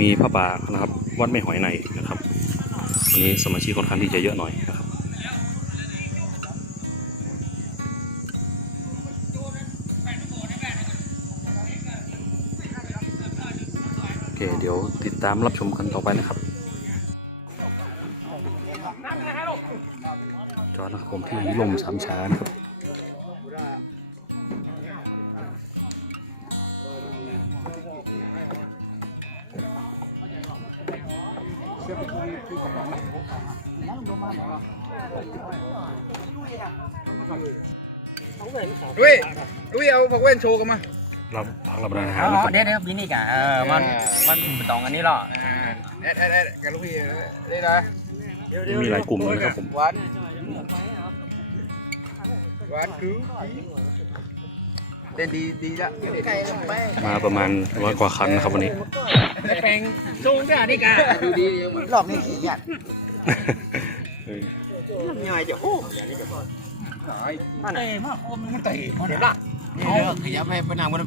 มีพระป่านะครับ วัดไม่หอยในนะครับวันนี้สมาชิกค่อนข้างที่จะเยอะหน่อยนะครับโอเคเดี๋ยวติดตามรับชมกันต่อไปนะครับจอดนะครับผมที่ลมสามช้านะครับ ดุ้ยดุ้ยเอาผักเว้นโชว์กันมารับพักรับประทานอาหารอ๋นะอครับเดี๋ยวเดี๋ยวบินอีกอะเออมันมันตองอันนี้หรออ่าแอดแอดแอดกับลูกพี่นี่นะมีหลายกลุ่มเลยนะครับผมหวานหวานคือเล่นดีดีละไก่แป้งมาประมาณร้อยกว่าคันนะครับวันนี้ แปลงสูงด้วยนี่กะดูดีรอบนี้ขี้อะเออยังไงจะโอ้อย่างนี้จะมันเตะมากโอ้มันเตะเห็นละนี่เลิกขยับให้ปนังมัน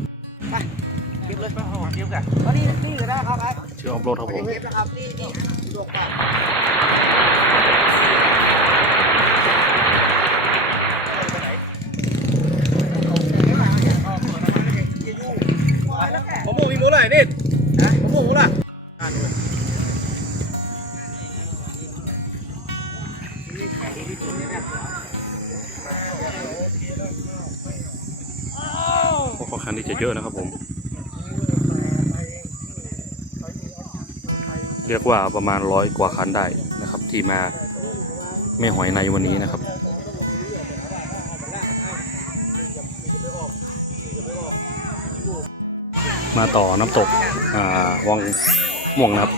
เก็บเลยไปเอาเก็บกันนี่นี่ก็ได้ครับไอ้เชื่อออฟโรดครับผมเก็บนะครับนี่นี่ดอกไก่ผมมูมีมูอะไรนี่ผมมู ล่ะก็ค่อนข้างที่จะเยอะนะครับผม เรียกว่าประมาณร้อยกว่าคันได้นะครับ ที่มาแม่หอยในวันนี้นะครับ มาต่อน้ำตก อ่าวังม่วงนะครับ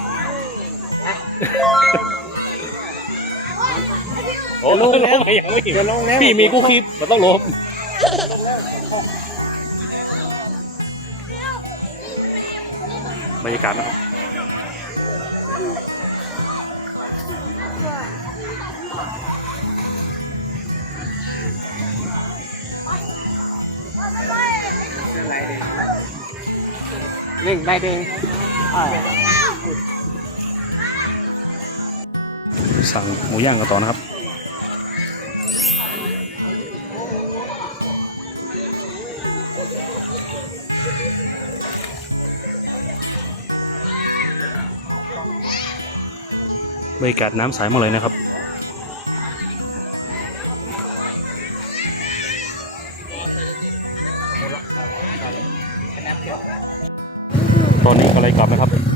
โอ้ลงแล้วยังไม่ถึงพี่มีกู้คลิปมันต้องลบบรรยากาศนะครับ หนึ่งได้เด้งสั่งหมูย่างกันต่อนะครับ บรรยากาศน้ำใสมากเลยนะครับ ตอนนี้ก็เลยกลับนะครับ